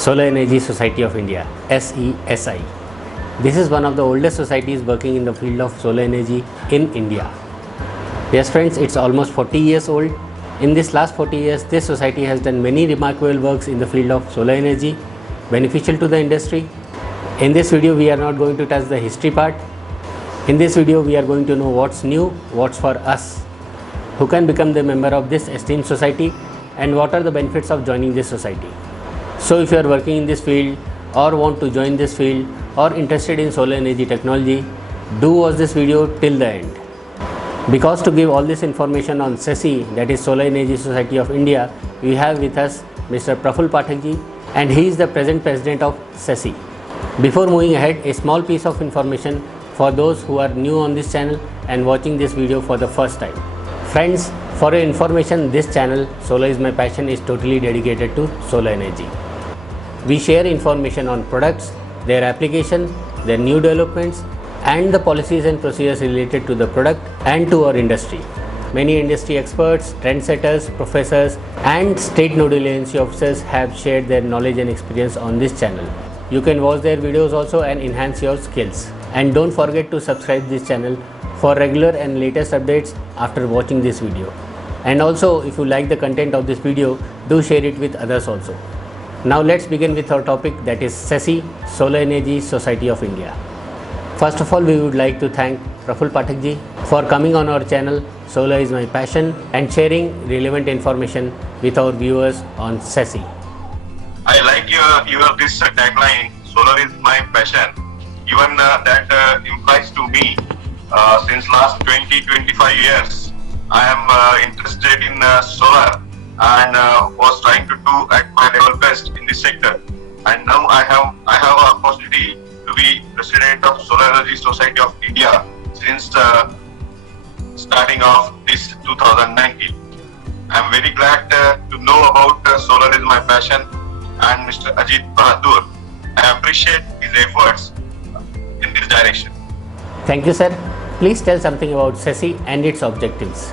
Solar Energy Society of India, SESI. This is one of the oldest societies working in the field of solar energy in India. Yes friends, it's almost 40 years old. In this last 40 years, this society has done many remarkable works in the field of solar energy, beneficial to the industry. In this video, we are not going to touch the history part. In this video, we are going to know what's new, what's for us, who can become the member of this esteemed society, and what are the benefits of joining this society. So if you are working in this field or want to join this field or interested in solar energy technology, do watch this video till the end. Because to give all this information on SESI, that is Solar Energy Society of India, we have with us Mr. Prafulla Pathak ji, and he is the present president of SESI. Before moving ahead, a small piece of information for those who are new on this channel and watching this video for the first time. Friends, for your information, this channel Solar is My Passion is totally dedicated to solar energy. We share information on products, their application, their new developments, and the policies and procedures related to the product and to our industry. Many industry experts, trendsetters, professors, and state nodal agency officers have shared their knowledge and experience on this channel. You can watch their videos also and enhance your skills. And don't forget to subscribe this channel for regular and latest updates after watching this video. And also, if you like the content of this video, do share it with others also. Now let's begin with our topic, that is SESI, Solar Energy Society of India. First of all, we would like to thank Prafulla Pathak ji for coming on our channel Solar is My Passion and sharing relevant information with our viewers on SESI. I like your this tagline, Solar is My Passion. Even that implies to me since last 20-25 years I am interested in solar and was trying to do at my level best in this sector. And now I have an opportunity to be president of Solar Energy Society of India since starting of this 2019. I am very glad to know about Solar is My Passion and Mr. Ajit Bahadur. I appreciate his efforts in this direction. Thank you, sir. Please tell something about SESI and its objectives.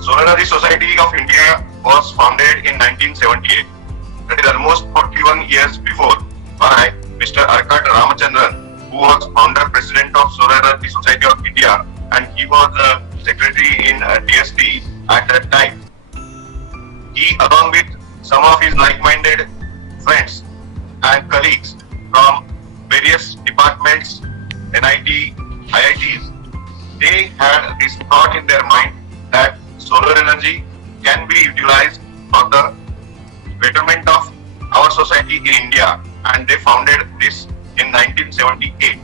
Solar Energy Society of India was founded in 1978. That is almost 41 years before by Mr. Ramachandran, who was founder president of Solar Energy Society of India, and he was secretary in DST at that time. He, along with some of his like-minded friends and colleagues from various departments, NIT, IITs, they had this thought in their mind that solar energy can be utilized for the betterment of our society in India, and they founded this in 1978.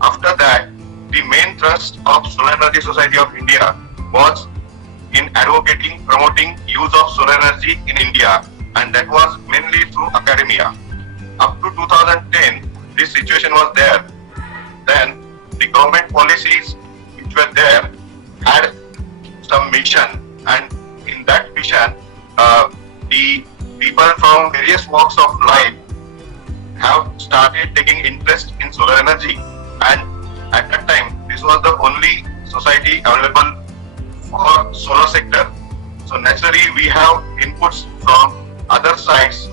After that, the main thrust of Solar Energy Society of India was in advocating, promoting use of solar energy in India, and that was mainly through academia. Up to 2010, this situation was there. Then the government policies which were there had some mission, and in that mission, the people from various walks of life have started taking interest in solar energy, and at that time this was the only society available for solar sector. So naturally we have inputs from other sides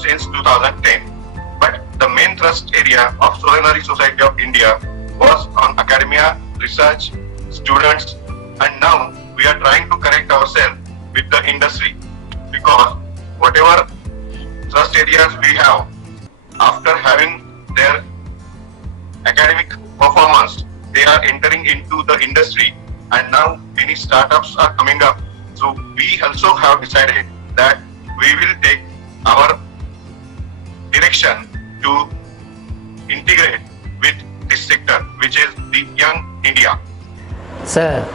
since 2010. But the main thrust area of Solar Energy Society of India was on academia, research, students, and now we are trying to connect ourselves with the industry, because whatever thrust areas we have, after having their academic performance, they are entering into the industry, and now many startups are coming up. So we also have decided that we will take our direction to integrate with this sector, which is the young India. Sir,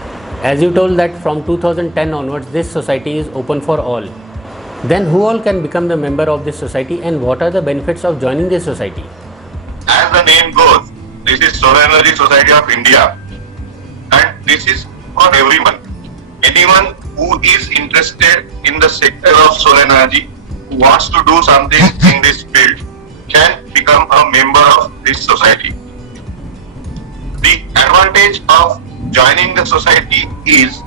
as you told that from 2010 onwards, this society is open for all. Then who all can become the member of this society, and what are the benefits of joining this society? As the name goes, this is Solar Energy Society of India, and this is for everyone. Anyone who is interested in the sector of solar energy, who wants to do something in this field, can become a member of this society. The advantage of joining the society is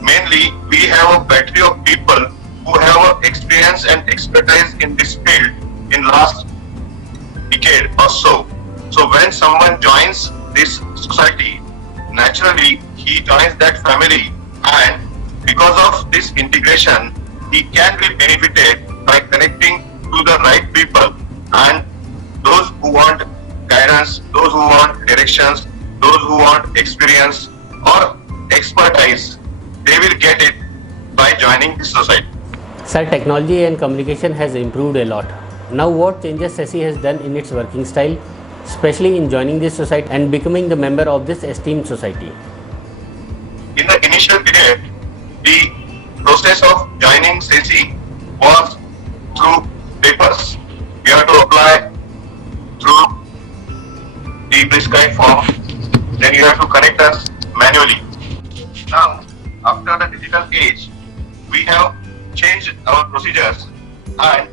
mainly we have a battery of people who have experience and expertise in this field, in last decade or so. So when someone joins this society, naturally he joins that family, and because of this integration, he can be benefited by connecting to the right people, and those who want guidance, those who want directions, those who want experience or expertise, they will get it by joining this society. Sir, technology and communication has improved a lot. Now what changes SESI has done in its working style, especially in joining this society and becoming the member of this esteemed society? In the initial period, the process of joining SESI was through papers. You have to apply through the prescribed form, then you have to connect us manually. Now, after the digital age, we have changed our procedures and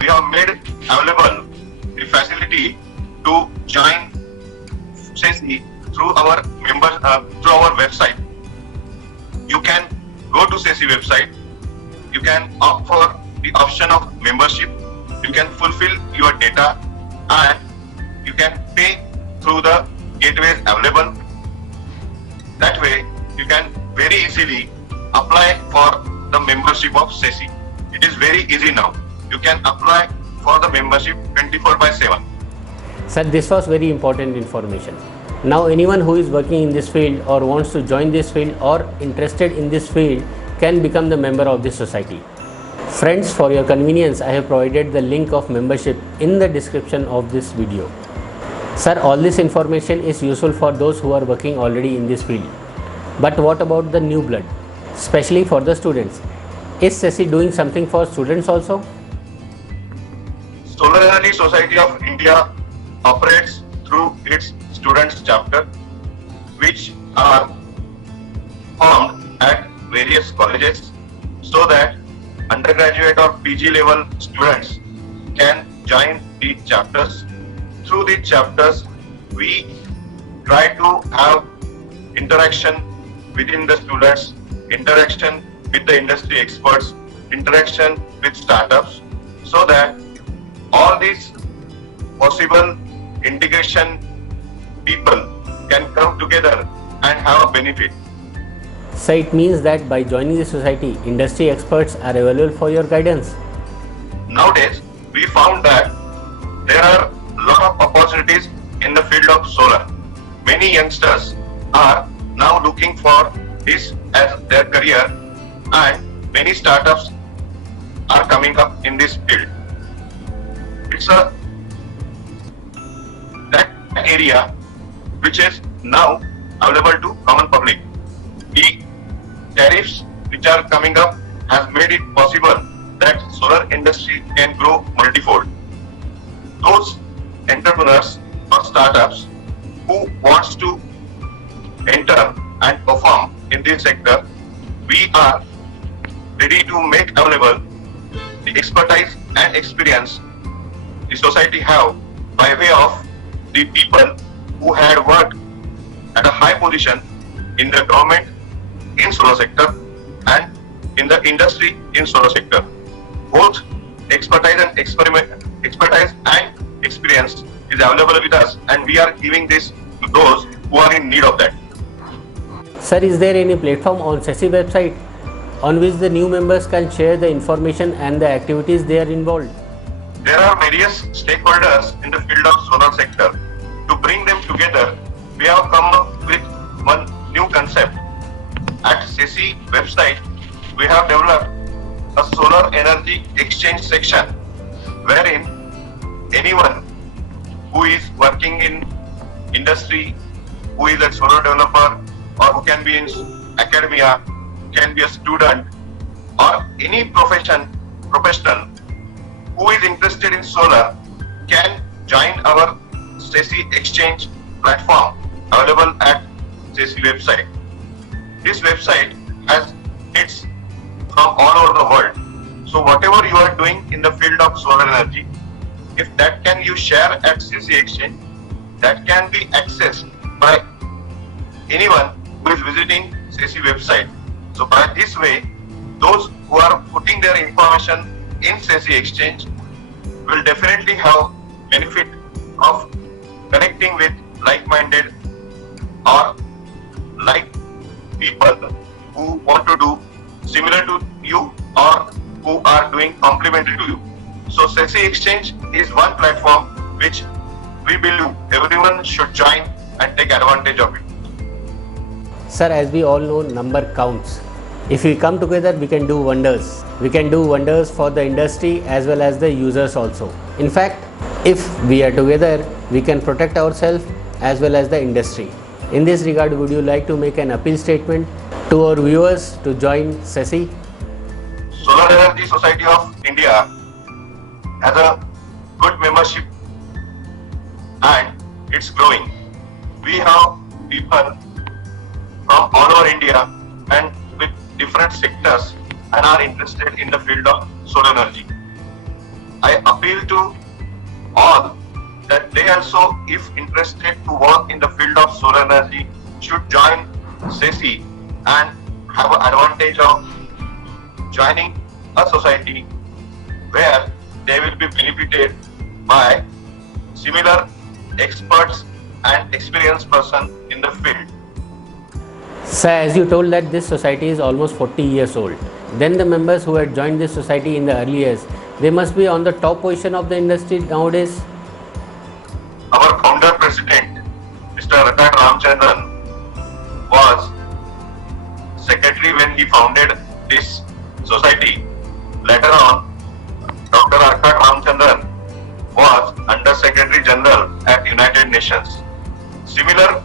we have made available the facility to join SESI through our through our website. You can go to SESI website, you can opt for the option of membership, you can fulfill your data, and you can pay through the gateways available. That way, you can very easily apply for the membership of SESI. It is very easy now. You can apply for the membership 24/7. Sir, this was very important information. Now anyone who is working in this field or wants to join this field or interested in this field can become the member of this society. Friends, for your convenience, I have provided the link of membership in the description of this video. Sir, all this information is useful for those who are working already in this field. But what about the new blood, especially for the students? Is SESI doing something for students also? Solar Energy Society of India operates through its students chapter, which are formed at various colleges so that undergraduate or PG level students can join the chapters. Through the chapters, we try to have interaction within the students, interaction with the industry experts, interaction with startups, so that all these possible integration people can come together and have a benefit. So it means that by joining the society, industry experts are available for your guidance. Nowadays, we found that there are a lot of opportunities in the field of solar. Many youngsters are now looking for this as their career, and many startups are coming up in this field. It's a that area which is now available to common public. The tariffs which are coming up has made it possible that solar industry can grow multifold. Those entrepreneurs or startups who wants to enter and perform in this sector, we are ready to make available the expertise and experience the society have by way of the people who had worked at a high position in the government in solar sector and in the industry in solar sector. Both expertise and experience is available with us, and we are giving this to those who are in need of that. Sir, is there any platform on SESI website on which the new members can share the information and the activities they are involved? There are various stakeholders in the field of solar sector. To bring them together, we have come up with one new concept. At SESI website, we have developed a solar energy exchange section wherein anyone who is working in industry, who is a solar developer, or who can be in academia, can be a student, or any professional who is interested in solar can join our SESI exchange platform available at SESI website. This website has hits from all over the world. So whatever you are doing in the field of solar energy, if that can you share at SESI exchange, that can be accessed by anyone who is visiting SESI website. So by this way, those who are putting their information in SESI exchange will definitely have benefit of connecting with like-minded or like people who want to do similar to you or who are doing complementary to you. So SESI Exchange is one platform which we believe everyone should join and take advantage of it. Sir, as we all know, number counts. If we come together, we can do wonders. We can do wonders for the industry as well as the users also. In fact, if we are together, we can protect ourselves as well as the industry. In this regard, would you like to make an appeal statement to our viewers to join SESI? Solar Energy Society of India has a good membership and it's growing. We have people from all over India and with different sectors and are interested in the field of solar energy. I appeal to all that they also, if interested to work in the field of solar energy, should join SESI and have an advantage of joining a society where they will be benefited by similar experts and experienced person in the field. Sir, as you told that this society is almost 40 years old, then the members who had joined this society in the early years, they must be on the top position of the industry nowadays. Our founder president, Mr. Ajit was secretary when he founded this society. Later on, Dr. Arkat Ramchandran was Under Secretary General at United Nations. Similar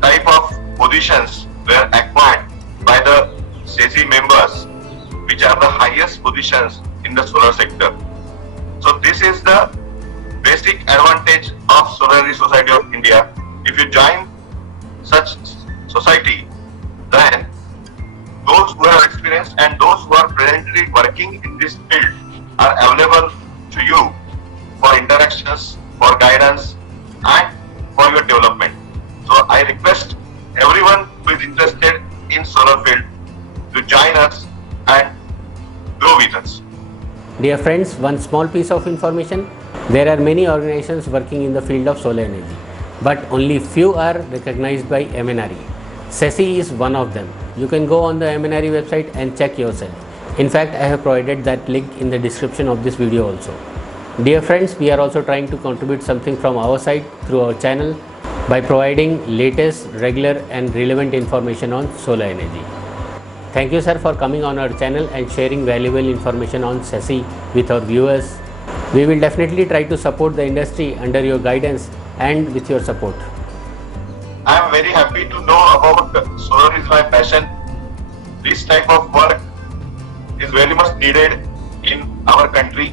type of positions were acquired by the SESI members, which are the highest positions in the solar sector. So this is the basic advantage of Solar Energy Society of India. If you join such society, then those who have experience and those who are presently working in this field are available to you for interactions, for guidance and for your development. So I request everyone who is interested in solar field to join us and grow with us. Dear friends, one small piece of information. There are many organizations working in the field of solar energy, but only few are recognized by MNRE. SESI is one of them. You can go on the MNRE website and check yourself. In fact, I have provided that link in the description of this video also. Dear friends, we are also trying to contribute something from our side through our channel by providing latest, regular and relevant information on solar energy. Thank you, sir, for coming on our channel and sharing valuable information on SESI with our viewers. We will definitely try to support the industry under your guidance and with your support. I am very happy to know about solar is my passion. This type of work is very much needed in our country,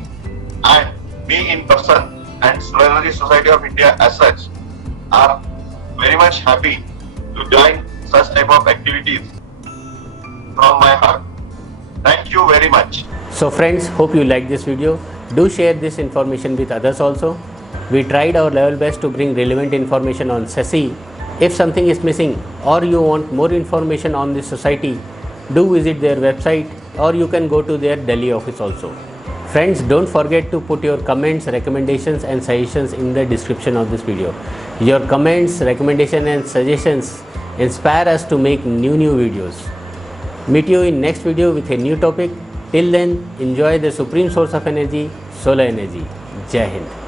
and me in person and Solar Energy Society of India as such are very much happy to join such type of activities from my heart. Thank you very much. So friends, hope you like this video. Do share this information with others also. We tried our level best to bring relevant information on SESI. If something is missing or you want more information on this society, do visit their website or you can go to their Delhi office also. Friends, don't forget to put your comments, recommendations and suggestions in the description of this video. Your comments, recommendations and suggestions inspire us to make new videos. Meet you in next video with a new topic. Till then, enjoy the supreme source of energy, solar energy. Jai Hind.